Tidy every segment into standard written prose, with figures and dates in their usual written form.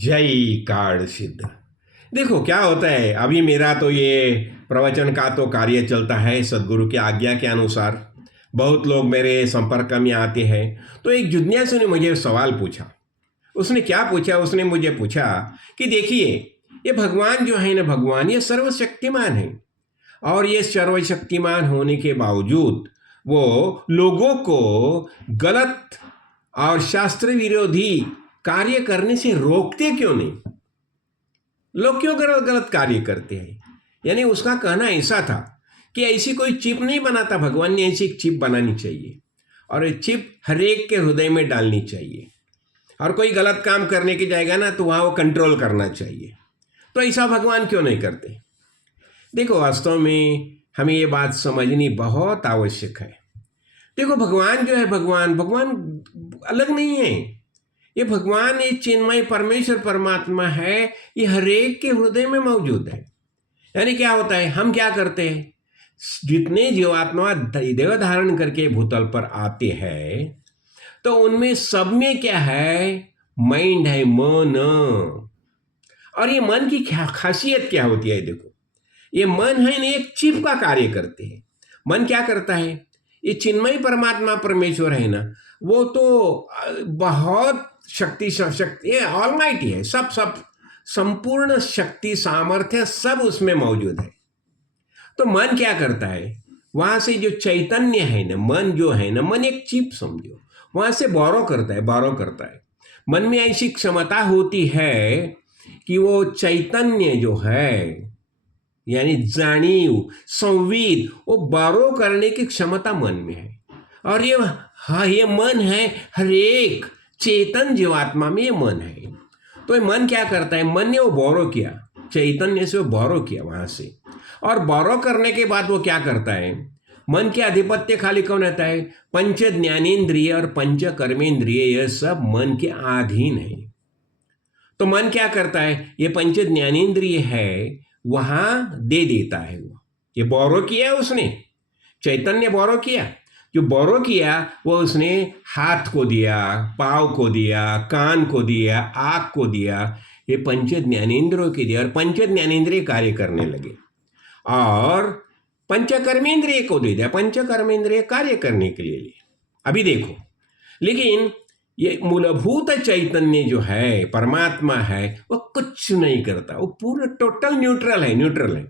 जय कार्ड सिद्ध। देखो क्या होता है, अभी मेरा तो ये प्रवचन का तो कार्य चलता है सदगुरु की आज्ञा के अनुसार। बहुत लोग मेरे संपर्क में आते हैं। तो एक जिज्ञासु ने मुझे सवाल पूछा। उसने क्या पूछा, उसने मुझे पूछा कि देखिए, ये भगवान जो है ना, भगवान ये सर्वशक्तिमान है। और ये सर्वशक्तिमान होने के बावजूद वो लोगों को गलत और शास्त्र विरोधी कार्य करने से रोकते क्यों नहीं? लोग क्यों गलत गलत कार्य करते हैं? यानी उसका कहना ऐसा था कि ऐसी कोई चिप नहीं बनाता, भगवान ने ऐसी एक चिप बनानी चाहिए और ये चिप हर एक के हृदय में डालनी चाहिए। और कोई गलत काम करने की जाएगा ना तो वहाँ वो कंट्रोल करना चाहिए। तो ऐसा भगवान क्यों नहीं करते? देखो, वास्तव में हमें ये बात समझनी बहुत आवश्यक है। देखो, भगवान जो है, भगवान भगवान अलग नहीं है। ये भगवान, ये चिन्मय परमेश्वर परमात्मा है। ये हरेक के हृदय में मौजूद है। यानी क्या होता है, हम क्या करते हैं, जितने जीवात्मा देह धारण करके भूतल पर आते हैं तो उनमें सब में क्या है, माइंड है, मन। और ये मन की खासियत क्या होती है? देखो, ये मन है ना, एक चिप का कार्य करते हैं। मन क्या करता है, ये चिन्मय परमात्मा परमेश्वर है ना, वो तो बहुत शक्ति ऑलमाइटी है। सब सब संपूर्ण शक्ति सामर्थ्य सब उसमें मौजूद है। तो मन क्या करता है, वहां से जो चैतन्य है ना, मन जो है ना, मन एक चिप समझो, वहां से बोरो करता है। मन में ऐसी क्षमता होती है कि वो चैतन्य जो है, यानी जानीव संवेद, वो बारो करने की क्षमता मन में है। और ये मन है, हर एक चेतन जीवात्मा में ये मन है। तो ये मन क्या करता है, मन ने वो बोरो किया, चैतन्य से वो बोरो किया वहां से। और बोरो करने के बाद वो क्या करता है, मन के आधिपत्य खाली कौन रहता है, पंच ज्ञानेन्द्रिय और पंच कर्मेंद्रिय, यह सब मन के अधीन है। तो मन क्या करता है, ये पंच ज्ञानेन्द्रिय है वहां दे देता है। वो ये बोरो किया उसने, चैतन्य बोरो किया। जो बोरो किया वो उसने हाथ को दिया, पाँव को दिया, कान को दिया, आँख को दिया, ये पंच ज्ञानेन्द्रियों के दिया। और पंच ज्ञानेन्द्रिय कार्य करने लगे और पंचकर्मेंद्रिय को दे दिया, पंचकर्मेंद्रिय कार्य करने के लिए। अभी देखो, लेकिन ये मूलभूत चैतन्य जो है, परमात्मा है, वो कुछ नहीं करता। वो पूरा टोटल न्यूट्रल है।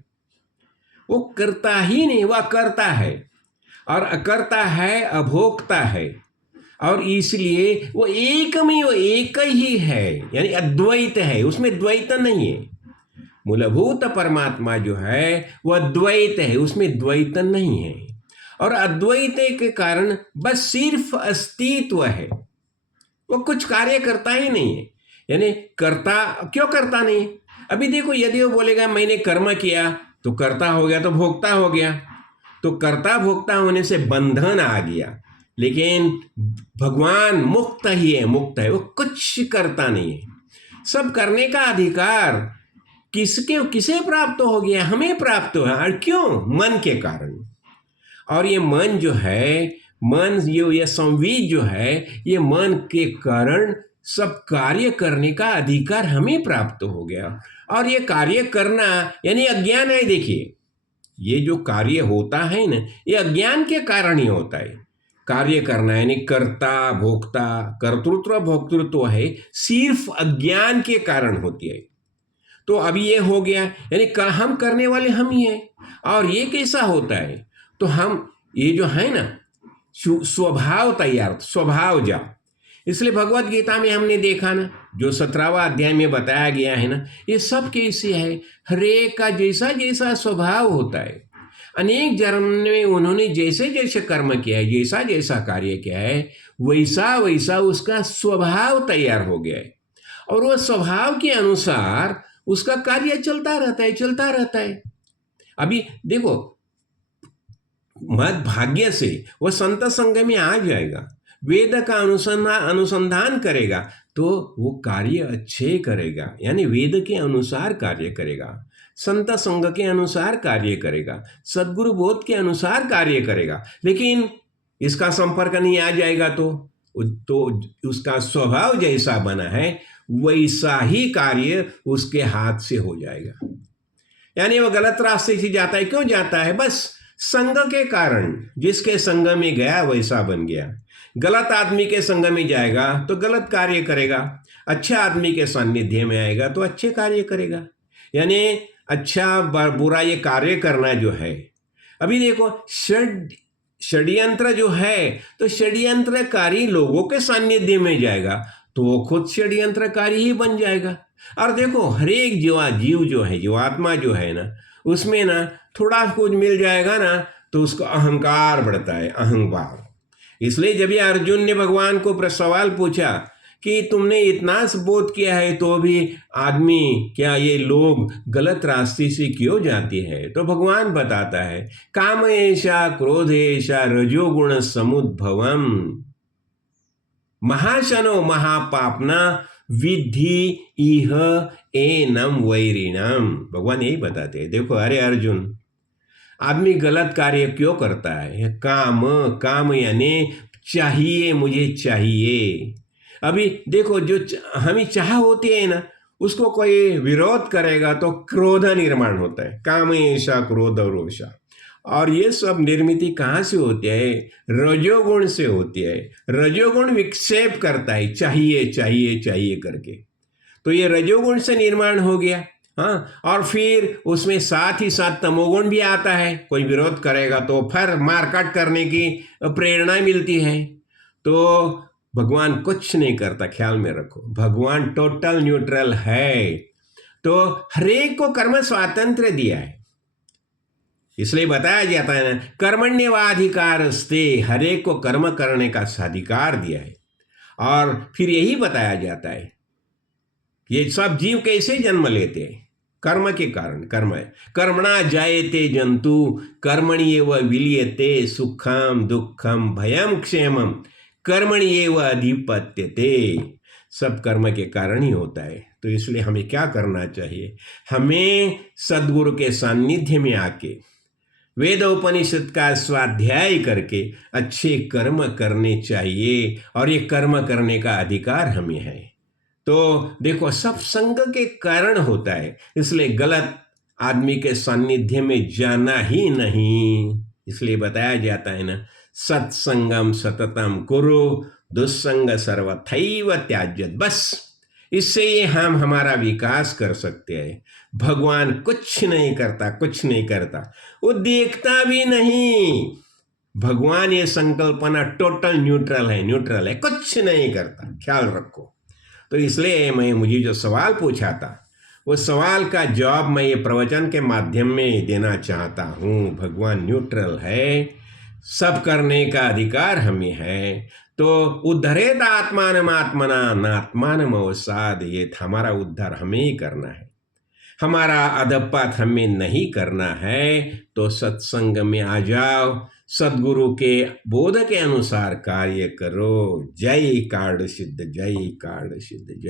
वो करता ही नहीं, वह करता है। और अकर्ता है, अभोक्ता है। और इसलिए वो एक ही है, यानी अद्वैत है, उसमें द्वैत नहीं है। मूलभूत परमात्मा जो है वह द्वैत है, उसमें द्वैत नहीं है। और अद्वैत के कारण बस सिर्फ अस्तित्व है, वो कुछ कार्य करता ही नहीं है। यानी करता क्यों करता नहीं? अभी देखो, यदि वो बोलेगा मैंने कर्म किया तो कर्ता हो गया, तो भोक्ता हो गया, तो कर्ता भोक्ता होने से बंधन आ गया। लेकिन भगवान मुक्त ही है, मुक्त है, वो कुछ करता नहीं है। सब करने का अधिकार किसे प्राप्त हो गया? हमें प्राप्त हुआ। और क्यों? मन के कारण। और ये मन जो है, मन ये संवेद जो है, ये मन के कारण सब कार्य करने का अधिकार हमें प्राप्त हो गया। और ये कार्य करना यानी अज्ञान है। देखिए, ये जो कार्य होता है ना, ये अज्ञान के कारण ही होता है। कार्य करना यानी कर्ता भोक्ता, कर्तृत्व भोक्तृत्व है, सिर्फ अज्ञान के कारण होती है। तो अभी ये हो गया, यानी हम करने वाले हम ही हैं। और ये कैसा होता है, तो हम ये जो है ना, स्वभाव तैयार, स्वभाव जा। इसलिए भगवत गीता में हमने देखा ना, जो 17वां अध्याय में बताया गया है ना, ये सब कैसे है, हरेक का जैसा जैसा स्वभाव होता है। अनेक जन्म में उन्होंने जैसे जैसे कर्म किया है, जैसा जैसा कार्य किया है, वैसा वैसा उसका स्वभाव तैयार हो गया है। और वह स्वभाव के अनुसार उसका कार्य चलता रहता है। अभी देखो, मत भाग्य से वह संत संग में आ जाएगा, वेद का अनुसंधान करेगा तो वो कार्य अच्छे करेगा, यानी वेद के अनुसार कार्य करेगा, संत संग के अनुसार कार्य करेगा, सद्गुरु बोध के अनुसार कार्य करेगा। लेकिन इसका संपर्क नहीं आ जाएगा तो उसका स्वभाव जैसा बना है वैसा ही कार्य उसके हाथ से हो जाएगा। यानी वो गलत रास्ते से जाता है, क्यों जाता है? बस संग के कारण, जिसके संग में गया वैसा बन गया। गलत आदमी के संग में जाएगा तो गलत कार्य करेगा, अच्छे आदमी के सानिध्य में आएगा तो अच्छे कार्य करेगा। यानी अच्छा बुरा ये कार्य करना जो है, अभी देखो षड्यंत्र जो है, तो षड्यंत्रकारी लोगों के सानिध्य में जाएगा तो वो खुद षड्यंत्रकारी ही बन जाएगा। और देखो हर एक जीव जो है, जीवात्मा जो है ना, उसमें ना थोड़ा कुछ मिल जाएगा ना तो उसको अहंकार बढ़ता है, अहंकार। इसलिए जब ये अर्जुन ने भगवान को सवाल पूछा कि तुमने इतना बोध किया है तो भी आदमी, क्या ये लोग गलत रास्ते से क्यों जाते हैं, तो भगवान बताता है काम ऐसा क्रोध ऐसा रजोगुण समुद्भवम महाशनो महापापना विद्धि इह एनम वैरिणम। भगवान यही बताते हैं। देखो अरे अर्जुन, आदमी गलत कार्य क्यों करता है? काम यानी चाहिए, मुझे चाहिए। अभी देखो जो हमें चाह होती है ना, उसको कोई विरोध करेगा तो क्रोध निर्माण होता है, काम ऐसा क्रोध और रोषा। और ये सब निर्मित कहाँ से होती है? रजोगुण से होती है। रजोगुण विक्षेप करता है, चाहिए चाहिए चाहिए करके, तो ये रजोगुण से निर्माण हो गया। हाँ, और फिर उसमें साथ ही साथ तमोगुण भी आता है, कोई विरोध करेगा तो फिर मारकाट करने की प्रेरणा मिलती है। तो भगवान कुछ नहीं करता, ख्याल में रखो, भगवान टोटल न्यूट्रल है। तो हरेक को कर्म स्वातंत्र दिया है, इसलिए बताया जाता है ना कर्मण्यवाधिकारस्ते, हरेक को कर्म करने का अधिकार दिया है। और फिर यही बताया जाता है ये सब जीव कैसे जन्म लेते हैं? कर्म के कारण। कर्म है कर्मणा जायते जंतु कर्मण्येव विलीयते सुखम दुखम भयम क्षेमम कर्मण्येव अधिपत्यते। सब कर्म के कारण ही होता है। तो इसलिए हमें क्या करना चाहिए? हमें सद्गुरु के सानिध्य में आके वेदोपनिषद का स्वाध्याय करके अच्छे कर्म करने चाहिए, और ये कर्म करने का अधिकार हमें है। तो देखो सब संग के कारण होता है, इसलिए गलत आदमी के सानिध्य में जाना ही नहीं। इसलिए बताया जाता है ना सत्संगम सततम कुरु दुस्संग सर्वथैव त्याज्यत। बस इससे ये हम हमारा विकास कर सकते हैं। भगवान कुछ नहीं करता, कुछ नहीं करता, वो देखता भी नहीं। भगवान ये संकल्पना टोटल न्यूट्रल है, कुछ नहीं करता, ख्याल रखो। तो इसलिए मुझे जो सवाल पूछा था, वो सवाल का जवाब मैं ये प्रवचन के माध्यम में देना चाहता हूँ। भगवान न्यूट्रल है, सब करने का अधिकार हमें है। तो उद्धरेत आत्मानम आत्मना नात्मानम अवसाद, ये हमारा उद्धार हमें ही करना है, हमारा अधपात हमें नहीं करना है। तो सत्संग में आ जाओ, सद्गुरु के बोध के अनुसार कार्य करो। जय कार्ड सिद्ध, जय कार्ड सिद्ध, जय।